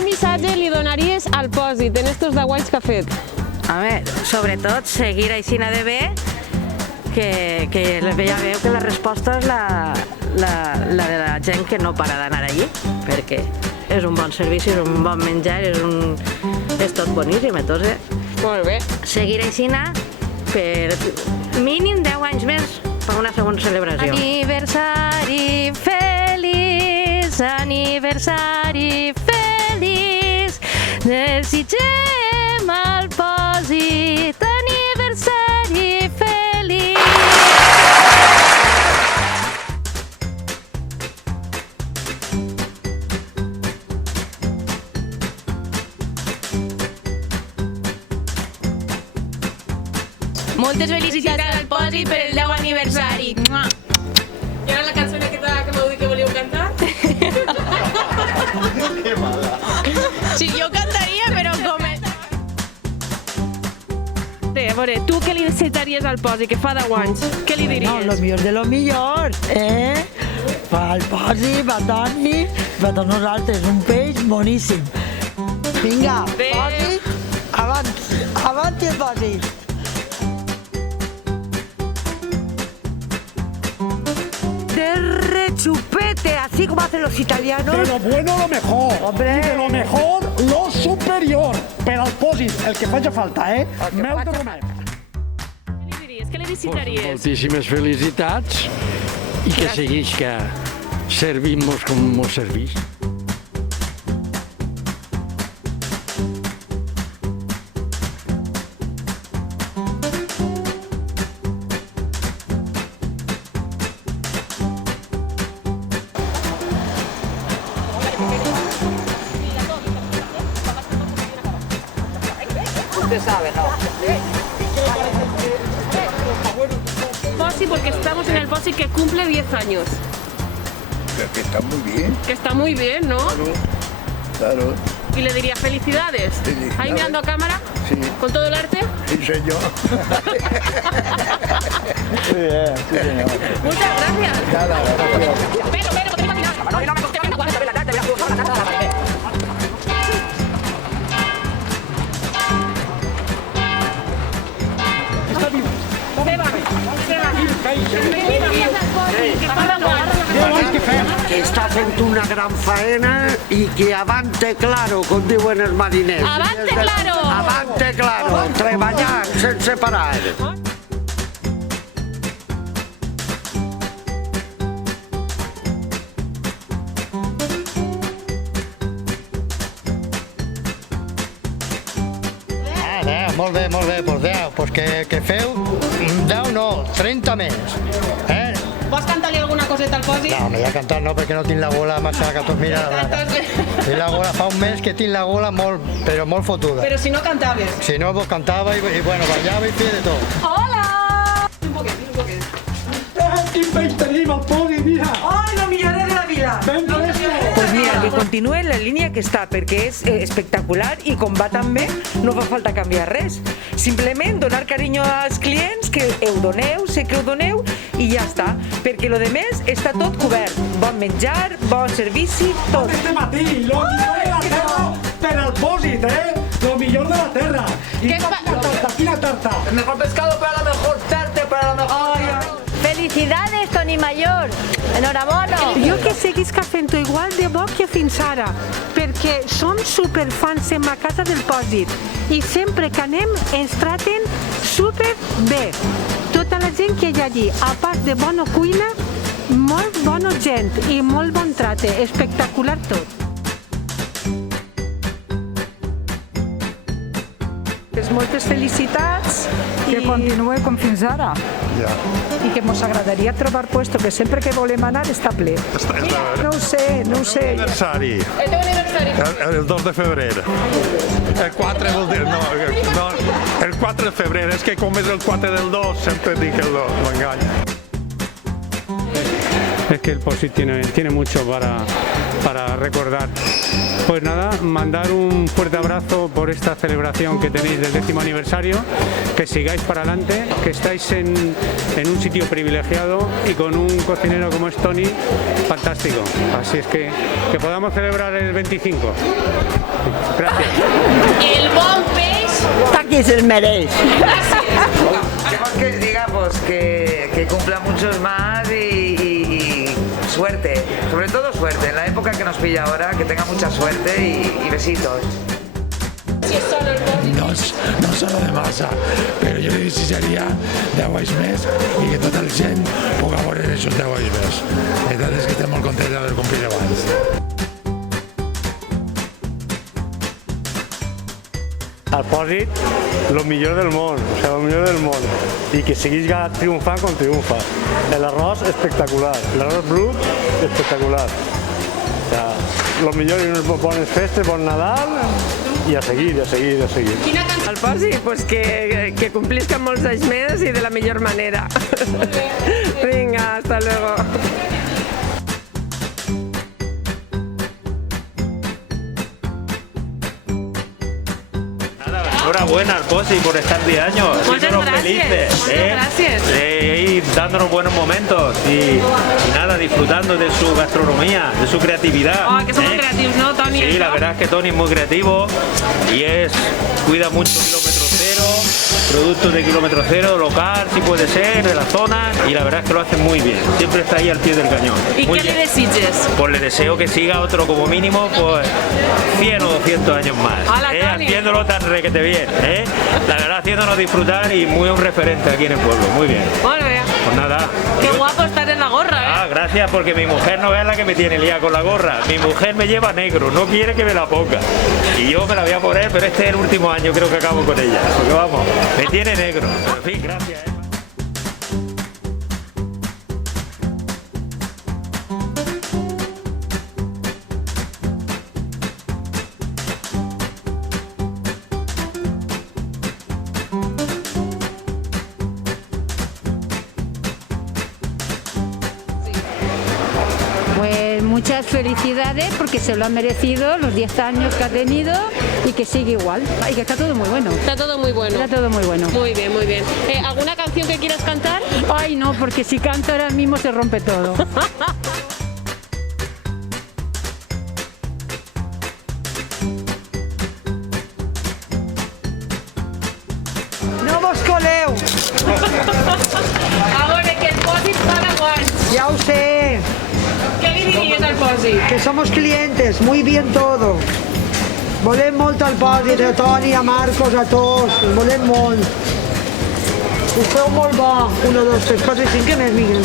quin missatge li donaries al Pòsit en estos 10 anys que ha fet? Home, sobretot seguir aixina de bé, que ja veu que la resposta és la de la gent que no para d'anar allí, perquè és un bon servici, és un bon menjar, és tot boníssim, entonces Molt bé. seguir aixina per mínim 10 anys més per una segona celebració. Aniversari feliç, aniversari feliç, desitgem al Pòsit aniversari feliç. Moltes felicitats al Pòsit per el 10 aniversari. I ara la cançó aquesta que m'heu dit que volíeu cantar? Que mala. Sí, jo cantaria, però com... A veure, tu què li necessitaries al Pòsit, que fa 10 anys? Què li diries? No, lo millor de lo millor, Pa el Pòsit, pa Toni, pa tots nosaltres, un peix boníssim. Vinga, Bé. Pòsit, avant el Pòsit. De rechupete, así como hacen los italianos. De lo bueno lo mejor. Hombre. Y de lo mejor lo superior. Pero al Pòsit, el que faci falta, Meu de Romer. Què li diries? Què li necessitaries? Moltíssimes felicitats i que segueix que servim-nos com mos servís. Pòsit, porque estamos en el Pòsit que cumple 10 años. Que está muy bien, Que está muy bien, ¿no? claro. Y le diría felicidades. Felicidades. Ahí mirando a cámara, Sí, con todo el arte. sí, señor. Muchas gracias. Nada, gracias. Pero, que te Que està fent una gran faena i que avante claro, com diuen els mariners. Avante claro! Avante claro, treballant sense parar. Molt bé, doncs 10. Doncs que feu 10 no, 30 més. Vols cantar-li alguna coseta al Pòsit? No, ja cantar no, perquè no tinc la gola massa que tot mira. Tinc la gola, fa un mes que tinc la gola molt, però molt fotuda. Però si no cantaves. Si no, pues cantava i bueno, ballava i feia de tot. Hola! Quin peix tenim al Pòsit, mira. Ai, lo millor de la vida. Ben fresco. Pues mira, que continue en la línia que està, perquè és espectacular i com va tan bé, no fa falta canviar res. Simplement donar carinyo als clients, que ho doneu, sé que ho doneu, i ja està. Perquè lo de més està tot cobert. Bon menjar, bon servici, tot. Este matí, lo millor de la terra per al Pòsit, Lo millor de la terra. I quina tarta. El mejor pescado para la mejor tarta, para la mejor... Felicidades, Toni Mayor! Enhorabona! Jo que seguís que fent-ho igual de bo que fins ara, perquè som superfans en la casa del Pòsit i sempre que anem ens traten super bé. Tota la gent que hi ha allí, a part de bona cuina, molt bona gent i molt bon trate, espectacular tot. Moltes felicitats. Que continuï com fins ara. Ja. I que mos agradaria trobar puesto, que sempre que volem anar està ple. No ho sé. Aniversari. El teu aniversari. El 2 de febrer. El 4 vol dir... No, el 4 de febrer. És que com és el 4 del 2, sempre dic el 2, m'enganya. Es que el Pòsit tiene mucho para recordar. Pues nada, mandar un fuerte abrazo por esta celebración que tenéis del 10º aniversario, que sigáis para adelante, que estáis en un sitio privilegiado y con un cocinero como es Toni, fantástico. Así es que podamos celebrar el 25. Gracias. El bon peix. Está aquí se el mereix. ¿Qué más que les diga? Pues que cumpla muchos más y suerte, sobre todo suerte, en la época que nos pilla ahora, que tenga mucha suerte y besitos. No solo de massa, però jo li desitjaria 10 anys més i que tota la gent pugui veure aquests 10 anys més. La veritat és que estem molt contents d'haver complit abans. El Pòsit, lo millor del món, o sea, lo millor del món. I que seguís triomfant com triomfa. L'arròs espectacular, l'arròs brut espectacular. O sea, lo millor i unes bones festes, bon Nadal i a seguir, a seguir, a seguir. El Posi, pues que complisca molts anys més i de la millor manera. Vinga, hasta luego. Enhorabuena al Posi por estar 10 años, haciéndonos felices, gracias. Ir dándonos buenos momentos y nada, disfrutando de su gastronomía, de su creatividad. Oh, que somos creativos, ¿no, Toni? Sí, la verdad es que Toni es muy creativo y cuida mucho kilómetro cero, productos de kilómetro cero, local, si puede ser, de la zona, y la verdad es que lo hace muy bien, siempre está ahí al pie del cañón. ¿Y muy qué bien. le desitges? Pues le deseo que siga otro como mínimo, pues 100 o 200 años más, Hola, Toni. haciéndolo tan requete bien, la verdad haciéndonos disfrutar y muy un referente aquí en el pueblo, muy bien. Molt bé. Pues nada. Qué guapo estar en la gorra, ¿eh? Ah, gracias, porque mi mujer no es la que me tiene liada con la gorra. Mi mujer me lleva negro, no quiere que me la ponga. Y yo me la voy a poner, pero este es el último año, creo que acabo con ella. Porque vamos, me tiene negro. Pero en fin, gracias. Pues muchas felicidades porque se lo ha merecido los 10 años que ha tenido y que sigue igual. Y que está todo muy bueno. Está todo muy bueno. Está todo muy bueno. Muy bien, muy bien. ¿Alguna canción que quieras cantar? Ay, no, porque si canto ahora mismo se rompe todo. No vos coleu. A veure, que el Posi fa de guanys. Ya lo sé. ¿Qué le dirías al Posi? Que somos clientes, muy bien todo. Volem molt al Pòsit, a Toni, a Marcos, a tots, volem molt. Ho feu molt bo, 1, 2, 3, 4 i 5, què més, Miguel?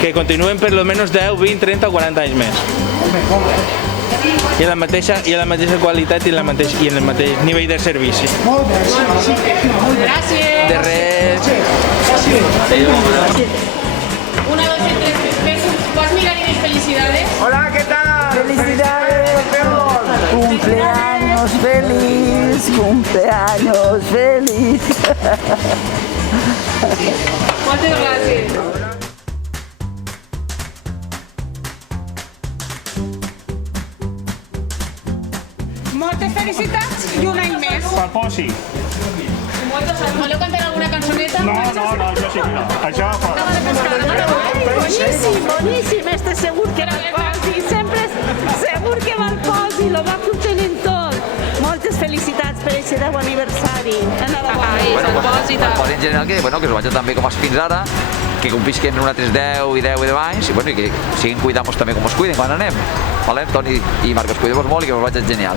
Que continuen per lo menos 10, 20, 30 o 40 anys més. I en la mateixa qualitat i en el mateix nivell de servici. Molt bé, sí. Gràcies. De res. Una, dos, tres. ¿Puedes mirar y mis felicidades? Hola, ¿qué tal? Felicidades. Cumpleaños feliz, cumpleaños feliz. Moltes gràcies. Moltes felicitats i un any més. Pel Posi. Voleu cantar alguna cançoneta? No, jo sí que no. Això fora. Boníssim, boníssim. Este segur que va al Posi. Sempre segur que va al Posi. Lo va contenint tot. Moltes felicitats per aquest 10 aniversari. Enhorabona. El Posi en general que us vagi tan bé com fins ara, que complisquen un altres 10 i 10 anys i que siguin cuidant-vos també com us cuiden quan anem. Vale? Toni i Marcos, cuideu-vos molt i que us vagi genial.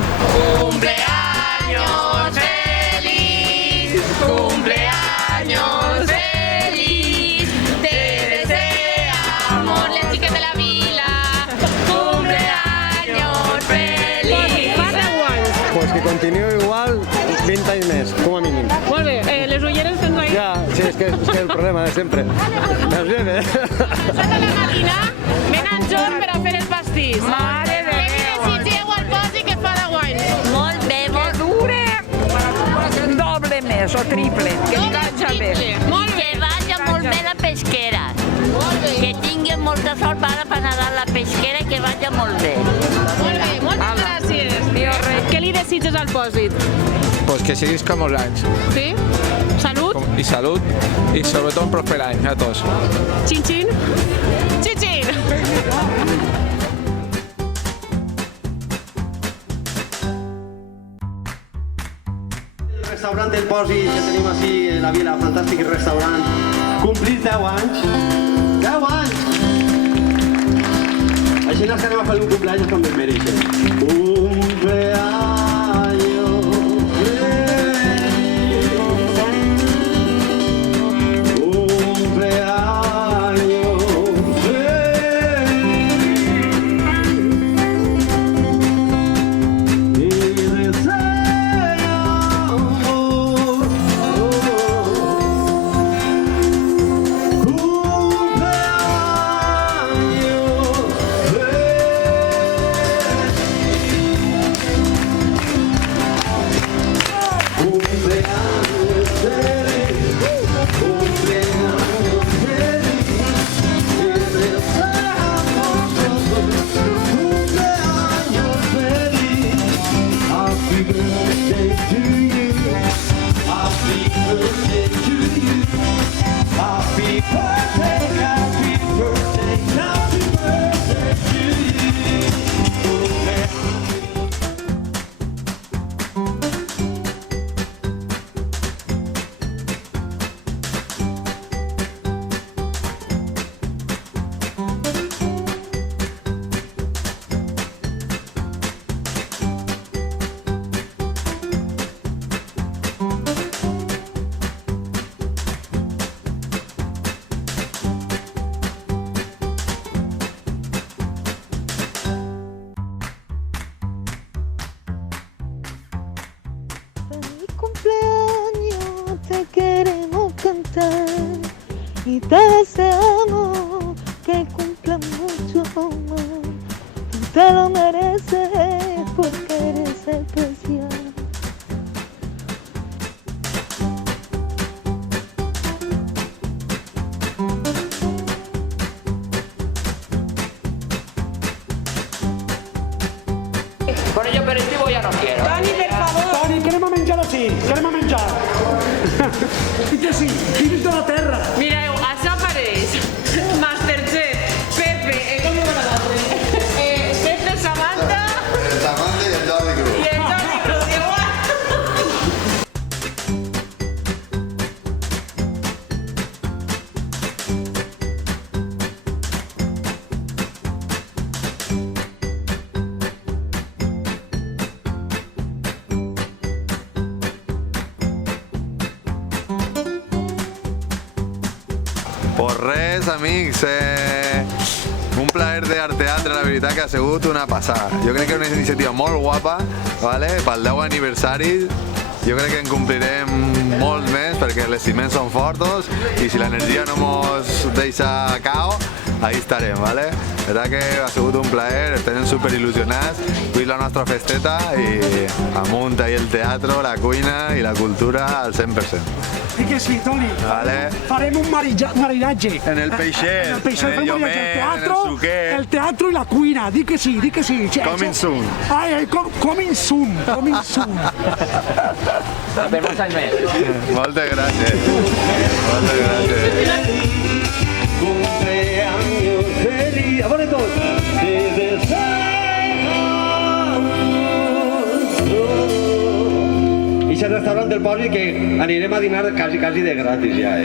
Cumpleaños feliz, cumpleaños feliz, te deseamos la chica de la vila, cumpleaños feliz. Pues que continuï igual 20 anys més, com a mínim. Molt bé, les ulleres tens ahí? Ja, sí, és que és el problema de sempre. Nos lleve. Sota la màquina, ven en John per a fer el pastís. Mare de Déu. Que li desitgeu al Posi que fa de guanys. Molt bé, molt Dure doble més o triple, que li vagi bé. Que vaya molt bé la pesquera. Que tingui molta sort para anar a la pesquera i que vagi vaya molt bé. Molt bé, moltes gràcies. Què li desitges al Pòsit? Pues que seguís molts anys. Sí? Salut? Y salud y sobre todo un próspero año a todos. Chin, chin. Chin, chin. El restaurant del Pòsit que tenim així a la vila, fantàstic restaurant. Complit 10 anys. 10 anys! Així ens anem a fer un cumpleaños com es mereixen. Cumpleaños. Y te deseamos que cumplan mucho más. Tú te lo mereces porque eres especial. Con ello aperitivo ya no quiero. Toni, per favor. Toni, querem menjar així, querem menjar. I que sí, dins de la terra. Mireu, això apareix Masterchef, Pepe, com diu l'altre? Pepe, Samantha... Samantha i el Jordi Cruz. I el Jordi Cruz, igual. Pues res, amics, un plaer d'Art Teatre, la veritat que ha sigut una passada. Jo crec que és una iniciativa molt guapa, vale? Pel 10 aniversari. Jo crec que en complirem molts més perquè els ciments són forts i si l'energia no mos deixa cao, ahí estarem, ¿vale? La verdad que ha sigut un plaer, estem superil·lusionats, avui la nostra festeta i amunt ahí el teatre, la cuina i la cultura al 100%. I que sí, Toni, Vale. farem un maridatge. En el peixet, En el peixet, en el farem un maridatge. llomet, en el teatre i la cuina, di que sí, di que sí. Coming soon. Ai, coming soon, coming soon. Per molts anys més. Moltes gràcies. Moltes gràcies. Cumpleaños feliz. A veure tots. Te deseamos. I si el restaurant del Pòsit que anirem a dinar quasi de gratis ja,